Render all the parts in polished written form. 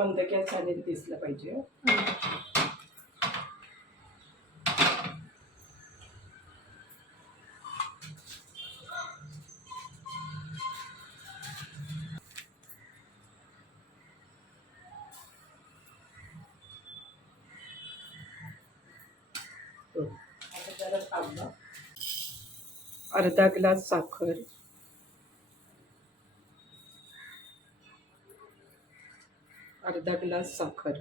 मंद गॅस झालेलं दिसलं पाहिजे. आता जरा थांबा. अर्धा ग्लास साखर, अर्धा ग्लास साखर,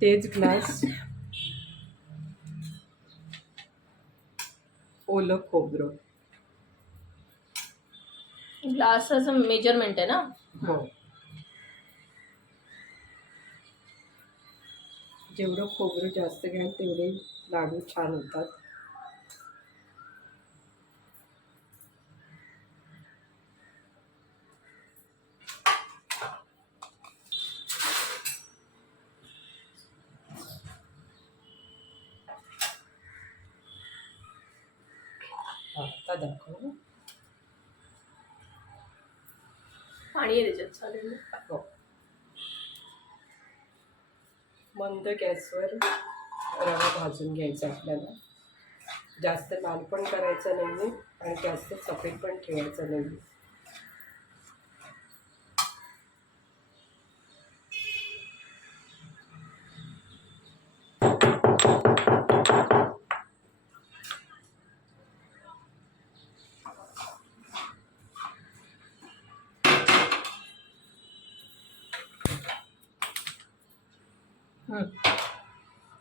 तेच ग्लास ओलं खोबरं. ग्लासाचं मेजरमेंट आहे ना? हो, जेवढं खोबरं जास्त घ्याल तेवढे लाडू छान होतात. आता दाखव. पाणी आहे त्याच्यात, चालेल ना? हो, मंद गॅसवर रवा भाजून घ्यायचा आपल्याला. जास्त लाल पण करायचं नाही आणि जास्त सफेद पण ठेवायचं नाही.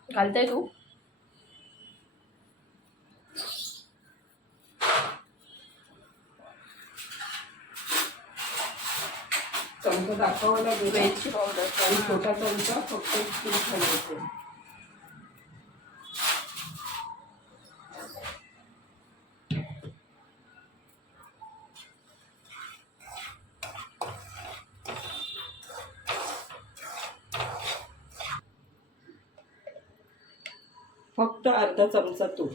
घालताय तू? चमचा दाखवायला वेलची पावडर आणि छोटा चमचा फक्त तूप घालायचं. फक्त अर्धा चमचा तूप.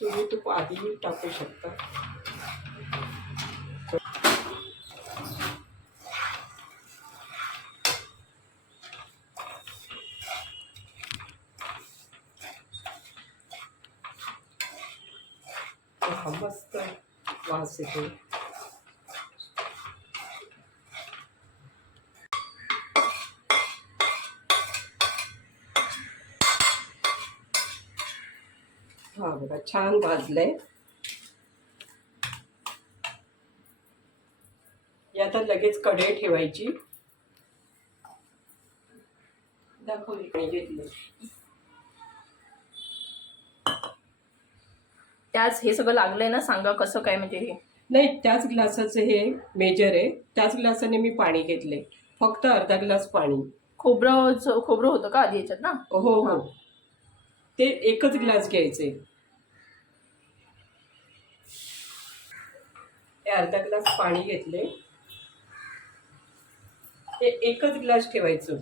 तुम्ही तूप आधी टाकू शकता. मस्त वास येतो. हा बघा, छान भाजलंय. आता लगेच कढई ठेवायची. दाखवली नाही घेतली. त्याच हे सगळं लागलंय ना? सांगा कसं काय, म्हणजे हे नाही, त्याच ग्लासाचं हे मेजर आहे. त्याच ग्लासाने मी पाणी घेतले, फक्त अर्धा ग्लास पाणी. खोबरं होतं का आधी याच्यात ना? हो हो, ते एकच ग्लास घ्यायचे. हे अर्धा ग्लास पाणी घेतले, ते एकच ग्लास ठेवायचं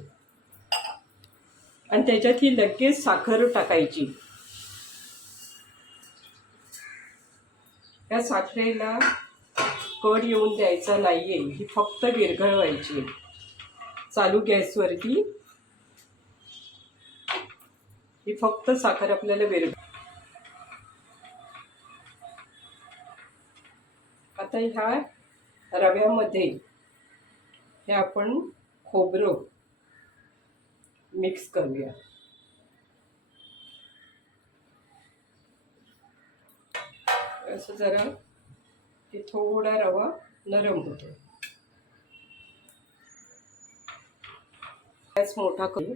आणि त्याच्यात ही लगेच साखर टाकायची. या साखरेला कड येऊन द्यायचा नाहीये, ही फक्त विरघळवायची चालू गॅसवरती. ही फक्त साखर आपल्याला आता ह्या रव्यामध्ये हे आपण खोबरं मिक्स करूया. असं जरा की थोडा रवा नरम होतो. गॅस मोठा करू.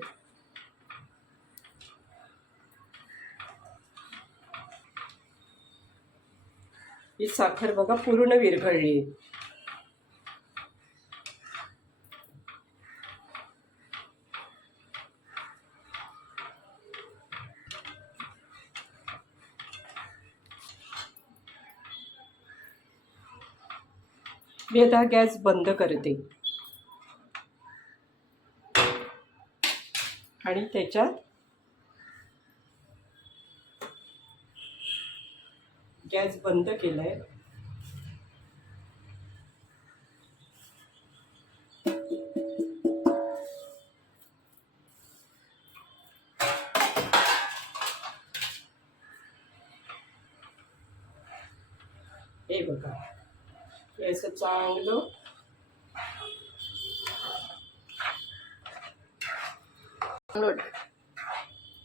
ही साखर बघा पूर्ण विरघळली. मी आता गॅस बंद करते आणि त्याच्यात गॅस बंद केलाय. हे बघा, हे असं चांगलं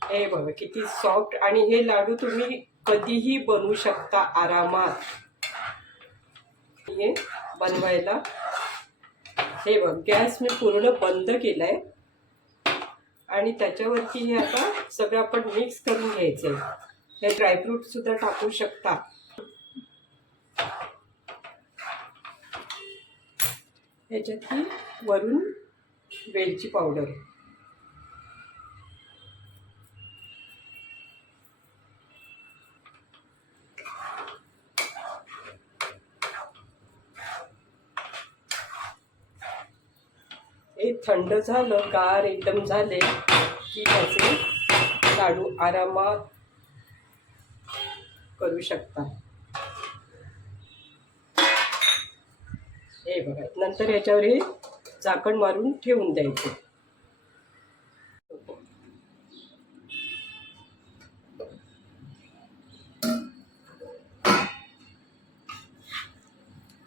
हे बघा किती सॉफ्ट. आणि हे लाडू तुम्ही कधीही बनवू शकता आरामात. हे बनवायला हे बघ, गॅस मी पूर्ण बंद केलाय आणि त्याच्यावरती हे आता सगळं आपण मिक्स करून घ्यायचंय. हे ड्रायफ्रूट सुद्धा टाकू शकता. ह्याच्यात ही वरून वेलची पावडर, हे थंड झालं, गार एकदम झाले की त्याचे लाडू आरामात करू शकता. हे बघा, नंतर याच्यावर हे झाकण मारून ठेवून द्यायचे.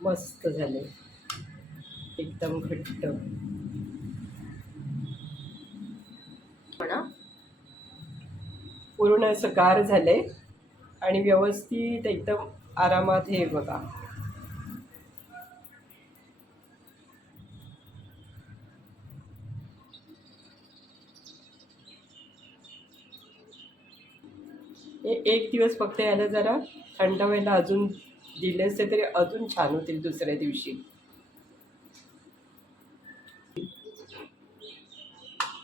मस्त झाले, एकदम घट्ट. पूर्ण असं गार झालंय आणि व्यवस्थित एकदम आरामात. हे बघा, हे एक दिवस फक्त याला जरा थंड व्हायला अजून दिले असते तरी अजून छान होतील दुसऱ्या दिवशी.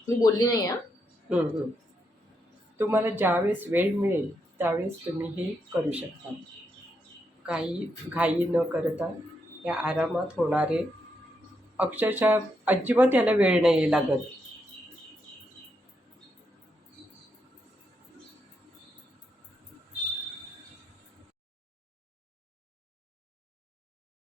मी बोलली नाही हा. तुम्हाला ज्यावेळेस वेळ मिळेल त्यावेळेस तुम्ही हे करू शकता. काही घाई न करता या आरामात होणारे, अक्षरशः अजिबात याला वेळ नाही लागत.